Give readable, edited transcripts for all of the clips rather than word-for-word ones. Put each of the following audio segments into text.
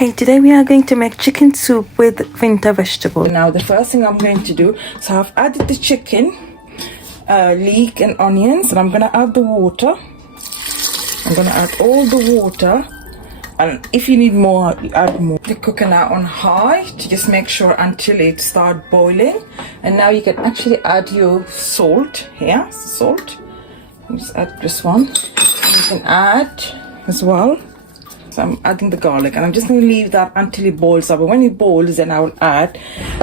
Hey, today we are going to make chicken soup with winter vegetables. Now the first thing I'm going to do, so I've added the chicken, leek and onions, and I'm going to add the water. I'm going to add all the water, and if you need more, you add more. The cooker now on high to just make sure until it starts boiling. And now you can actually add your salt here, salt. Just add this one. You can add as well. So I'm adding the garlic, and I'm just going to leave that until it boils up. And when it boils, then I will add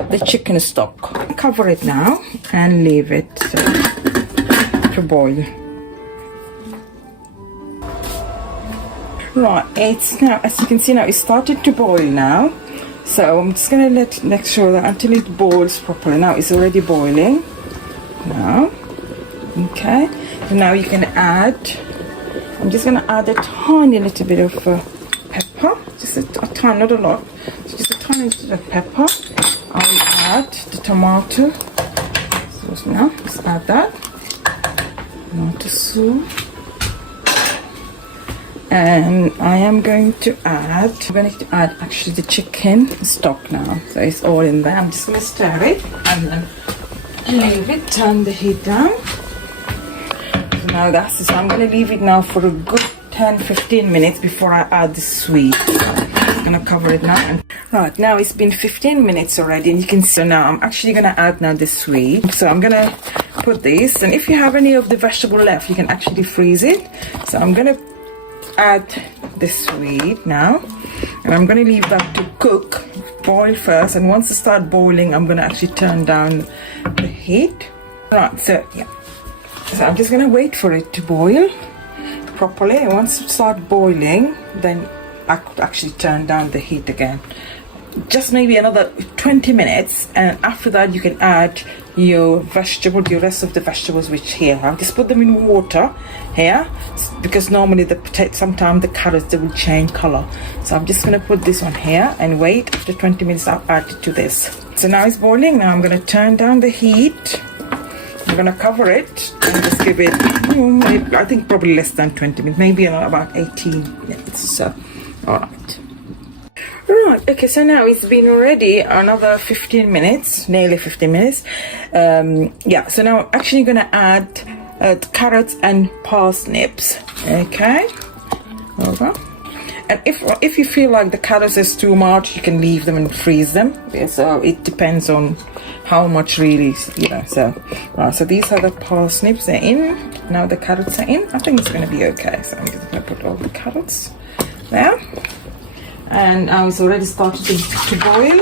the chicken stock. Cover it now and leave it to boil. Right, it's now, as you can see now, it started to boil now. So I'm just going to make sure that until it boils properly. Now it's already boiling. Now, okay. So now you can add. I'm just going to add a tiny little bit of pepper, just a tiny, not a lot, so just a tiny little bit of pepper. I'll add the tomato. So now, let's add that. Tomato soup. And I am going to add, actually the chicken stock now. So it's all in there. I'm just going to stir it and then leave it, turn the heat down. Now that's it. So I'm going to leave it now for a good 10-15 minutes before I add the swede. I'm going to cover it now. Right, now it's been 15 minutes already, and you can see. So now I'm actually going to add now the swede. So I'm going to put this, and if you have any of the vegetable left, you can actually freeze it. So I'm going to add the swede now, and I'm going to leave that to cook, boil first, and once it starts boiling, I'm going to actually turn down the heat. Right, so yeah. So I'm just going to wait for it to boil properly, and once it starts boiling, then I could actually turn down the heat again. Just maybe another 20 minutes, and after that you can add your vegetable, the rest of the vegetables which here. I'll just put them in water here, because normally sometimes the carrots, they will change color. So I'm just going to put this on here and wait. After 20 minutes I'll add it to this. So now it's boiling. Now I'm going to turn down the heat. I'm going to cover it and just give it, I think probably less than 20 minutes, maybe about 18 minutes. So, alright. Right, okay, so now it's been already another 15 minutes, nearly 15 minutes. Yeah, so now I'm actually going to add carrots and parsnips, okay? Over. And if you feel like the carrots is too much, you can leave them and freeze them. Yeah, so it depends on how much really, so right, so these are the parsnips, they're in. Now the carrots are in. I think it's going to be okay. So I'm just going to put all the carrots there. And now it's already started to boil.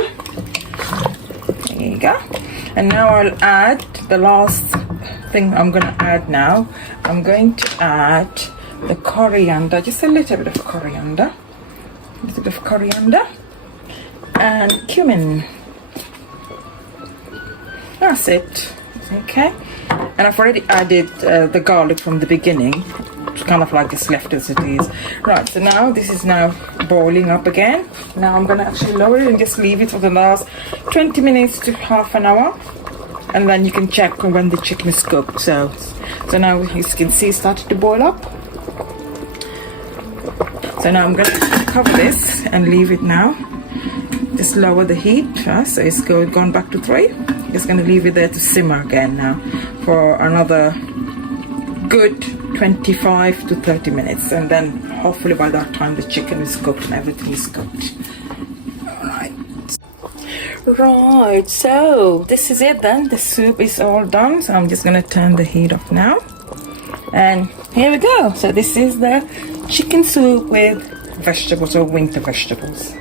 There you go. And now I'll add the last thing I'm going to add now. I'm going to add the coriander, just a little bit of coriander. A little bit of coriander. And cumin. That's it. Okay. And I've already added the garlic from the beginning. It's kind of like it's left as it is. Right, so now this is now boiling up again. Now I'm going to actually lower it and just leave it for the last 20 minutes to half an hour. And then you can check when the chicken is cooked. So now, as you can see, it started to boil up. So now I'm going to cover this and leave it now. Just lower the heat. So it's gone back to 3. Just going to leave it there to simmer again now for another good 25 to 30 minutes, and then hopefully by that time the chicken is cooked and everything is cooked. Right, so this is it then. The soup is all done, so I'm just going to turn the heat off now, and here we go. So this is the chicken soup with vegetables, or winter vegetables.